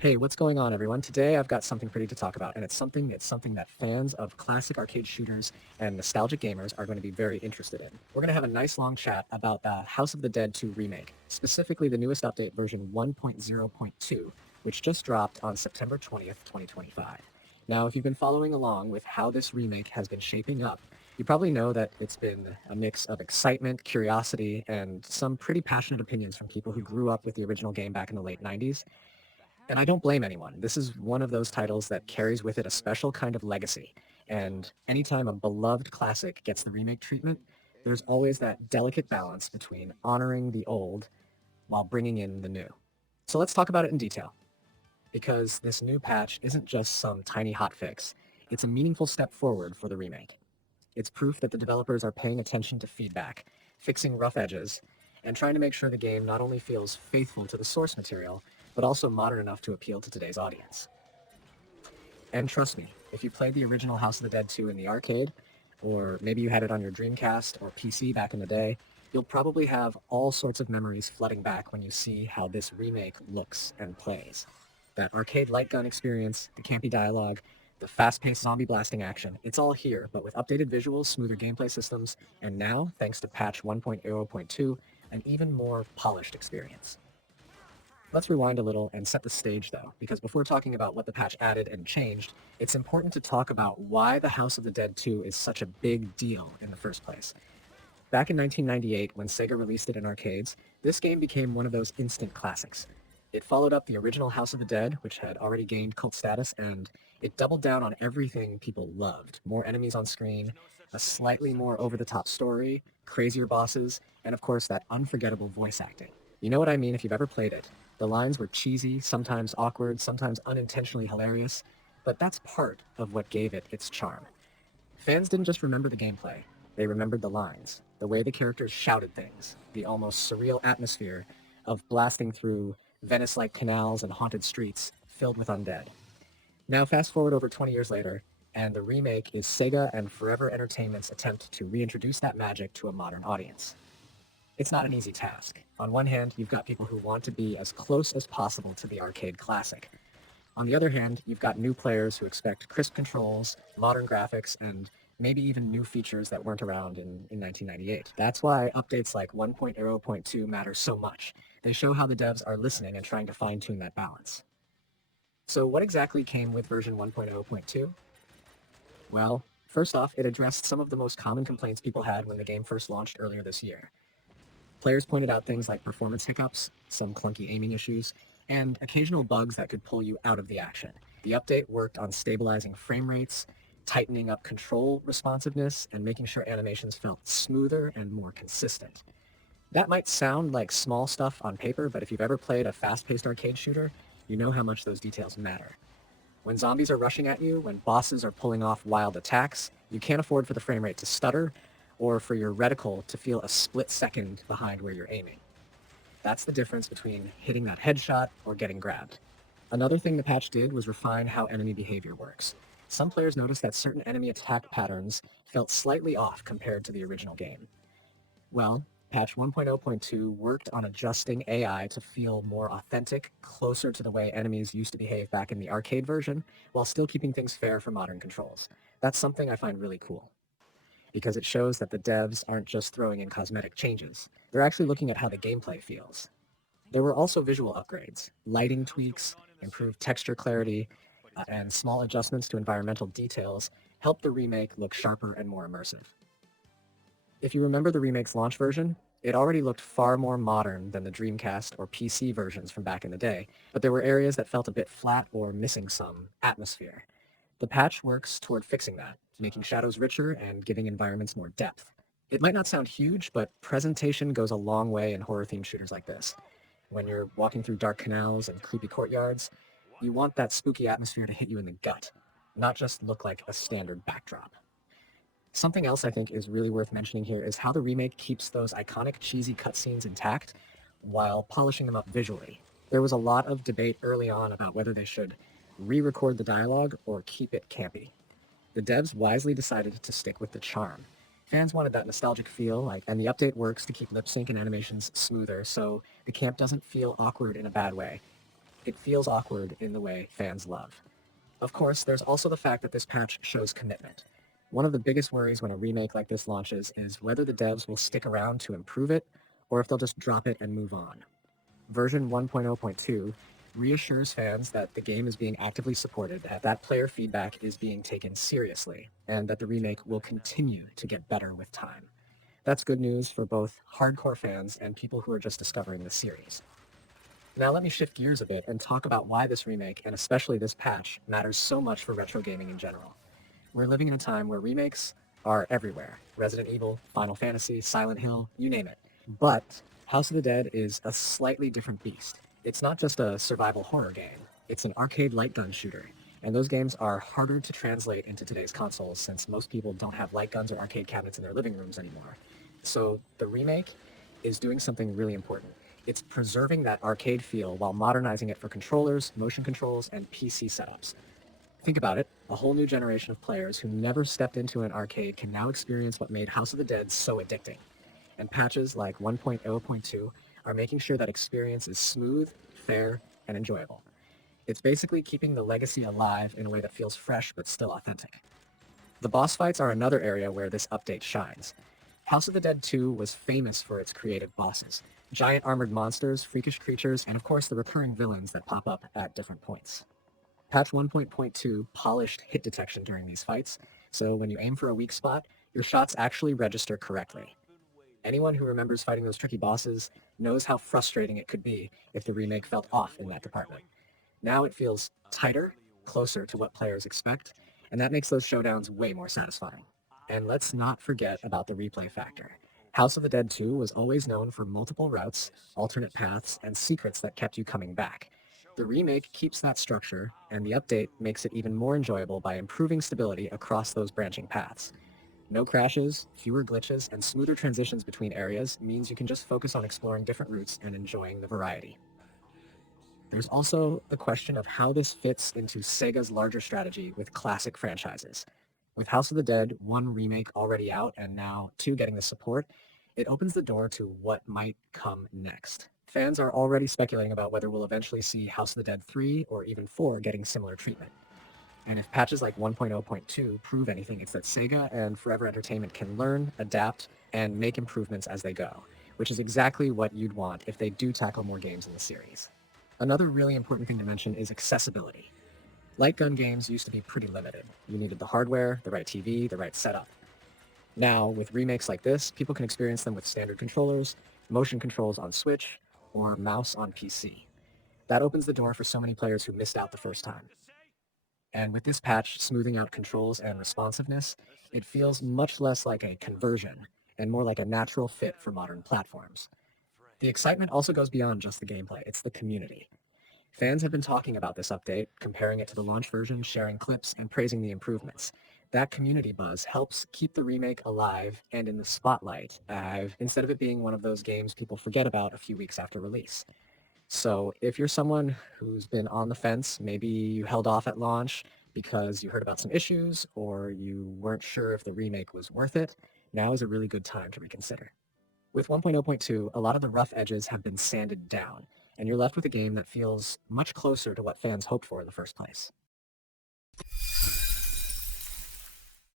Hey, what's going on, everyone? Today I've got something pretty to talk about, and it's something that fans of classic arcade shooters and nostalgic gamers are going to be very interested in. We're going to have a nice long chat about the House of the Dead 2 remake, specifically the newest update version 1.0.2, which just dropped on September 20th, 2025. Now, if you've been following along with how this remake has been shaping up, you probably know that it's been a mix of excitement, curiosity, and some pretty passionate opinions from people who grew up with the original game back in the late 90s. And I don't blame anyone. This is one of those titles that carries with it a special kind of legacy. And anytime a beloved classic gets the remake treatment, there's always that delicate balance between honoring the old while bringing in the new. So let's talk about it in detail, because this new patch isn't just some tiny hotfix, it's a meaningful step forward for the remake. It's proof that the developers are paying attention to feedback, fixing rough edges, and trying to make sure the game not only feels faithful to the source material, but also modern enough to appeal to today's audience. And trust me, if you played the original House of the Dead 2 in the arcade, or maybe you had it on your Dreamcast or PC back in the day, you'll probably have all sorts of memories flooding back when you see how this remake looks and plays. That arcade light gun experience, the campy dialogue, the fast-paced zombie blasting action, it's all here, but with updated visuals, smoother gameplay systems, and now, thanks to patch 1.0.2, an even more polished experience. Let's rewind a little and set the stage, though, because before talking about what the patch added and changed, it's important to talk about why the House of the Dead 2 is such a big deal in the first place. Back in 1998, when Sega released it in arcades, this game became one of those instant classics. It followed up the original House of the Dead, which had already gained cult status, and it doubled down on everything people loved. More enemies on screen, a slightly more over-the-top story, crazier bosses, and of course that unforgettable voice acting. You know what I mean if you've ever played it. The lines were cheesy, sometimes awkward, sometimes unintentionally hilarious, but that's part of what gave it its charm. Fans didn't just remember the gameplay, they remembered the lines, the way the characters shouted things, the almost surreal atmosphere of blasting through Venice-like canals and haunted streets filled with undead. Now fast forward over 20 years later, and the remake is Sega and Forever Entertainment's attempt to reintroduce that magic to a modern audience. It's not an easy task. On one hand, you've got people who want to be as close as possible to the arcade classic. On the other hand, you've got new players who expect crisp controls, modern graphics, and maybe even new features that weren't around in 1998. That's why updates like 1.0.2 matter so much. They show how the devs are listening and trying to fine-tune that balance. So what exactly came with version 1.0.2? Well, first off, it addressed some of the most common complaints people had when the game first launched earlier this year. Players pointed out things like performance hiccups, some clunky aiming issues, and occasional bugs that could pull you out of the action. The update worked on stabilizing frame rates, tightening up control responsiveness, and making sure animations felt smoother and more consistent. That might sound like small stuff on paper, but if you've ever played a fast-paced arcade shooter, you know how much those details matter. When zombies are rushing at you, when bosses are pulling off wild attacks, you can't afford for the frame rate to stutter or for your reticle to feel a split second behind where you're aiming. That's the difference between hitting that headshot or getting grabbed. Another thing the patch did was refine how enemy behavior works. Some players noticed that certain enemy attack patterns felt slightly off compared to the original game. Well, patch 1.0.2 worked on adjusting AI to feel more authentic, closer to the way enemies used to behave back in the arcade version, while still keeping things fair for modern controls. That's something I find really cool, because it shows that the devs aren't just throwing in cosmetic changes. They're actually looking at how the gameplay feels. There were also visual upgrades, lighting tweaks, improved texture clarity, and small adjustments to environmental details helped the remake look sharper and more immersive. If you remember the remake's launch version, it already looked far more modern than the Dreamcast or PC versions from back in the day, but there were areas that felt a bit flat or missing some atmosphere. The patch works toward fixing that, making shadows richer and giving environments more depth. It might not sound huge, but presentation goes a long way in horror-themed shooters like this. When you're walking through dark canals and creepy courtyards, you want that spooky atmosphere to hit you in the gut, not just look like a standard backdrop. Something else I think is really worth mentioning here is how the remake keeps those iconic cheesy cutscenes intact while polishing them up visually. There was a lot of debate early on about whether they should re-record the dialogue or keep it campy. The devs wisely decided to stick with the charm. Fans wanted that nostalgic feel, and the update works to keep lip sync and animations smoother, so the camp doesn't feel awkward in a bad way. it feels awkward in the way fans love. Of course, there's also the fact that this patch shows commitment. One of the biggest worries when a remake like this launches is whether the devs will stick around to improve it, or if they'll just drop it and move on. Version 1.0.2 reassures fans that the game is being actively supported, that player feedback is being taken seriously, and that the remake will continue to get better with time. That's good news for both hardcore fans and people who are just discovering the series. Now let me shift gears a bit and talk about why this remake, and especially this patch, matters so much for retro gaming in general. We're living in a time where remakes are everywhere. Resident Evil, Final Fantasy, Silent Hill, you name it. But House of the Dead is a slightly different beast. It's not just a survival horror game. It's an arcade light gun shooter. And those games are harder to translate into today's consoles since most people don't have light guns or arcade cabinets in their living rooms anymore. So the remake is doing something really important. It's preserving that arcade feel while modernizing it for controllers, motion controls, and PC setups. Think about it, a whole new generation of players who never stepped into an arcade can now experience what made House of the Dead so addicting. And patches like 1.0.2 are making sure that experience is smooth, fair, and enjoyable. It's basically keeping the legacy alive in a way that feels fresh but still authentic. The boss fights are another area where this update shines. House of the Dead 2 was famous for its creative bosses. Giant armored monsters, freakish creatures, and of course the recurring villains that pop up at different points. Patch 1.2 polished hit detection during these fights, so when you aim for a weak spot, your shots actually register correctly. Anyone who remembers fighting those tricky bosses knows how frustrating it could be if the remake felt off in that department. Now it feels tighter, closer to what players expect, and that makes those showdowns way more satisfying. And let's not forget about the replay factor. House of the Dead 2 was always known for multiple routes, alternate paths, and secrets that kept you coming back. The remake keeps that structure, and the update makes it even more enjoyable by improving stability across those branching paths. No crashes, fewer glitches, and smoother transitions between areas means you can just focus on exploring different routes and enjoying the variety. There's also the question of how this fits into Sega's larger strategy with classic franchises. With House of the Dead 1 remake already out and now 2 getting the support, it opens the door to what might come next. Fans are already speculating about whether we'll eventually see House of the Dead 3 or even 4 getting similar treatment. And if patches like 1.0.2 prove anything, it's that Sega and Forever Entertainment can learn, adapt, and make improvements as they go, which is exactly what you'd want if they do tackle more games in the series. Another really important thing to mention is accessibility. Light gun games used to be pretty limited. You needed the hardware, the right TV, the right setup. Now, with remakes like this, people can experience them with standard controllers, motion controls on Switch, or mouse on PC. That opens the door for so many players who missed out the first time. And with this patch smoothing out controls and responsiveness, it feels much less like a conversion and more like a natural fit for modern platforms. The excitement also goes beyond just the gameplay, it's the community. Fans have been talking about this update, comparing it to the launch version, sharing clips, and praising the improvements. That community buzz helps keep the remake alive and in the spotlight, instead of it being one of those games people forget about a few weeks after release. So if you're someone who's been on the fence, maybe you held off at launch because you heard about some issues or you weren't sure if the remake was worth it, now is a really good time to reconsider. With 1.0.2, a lot of the rough edges have been sanded down, and you're left with a game that feels much closer to what fans hoped for in the first place.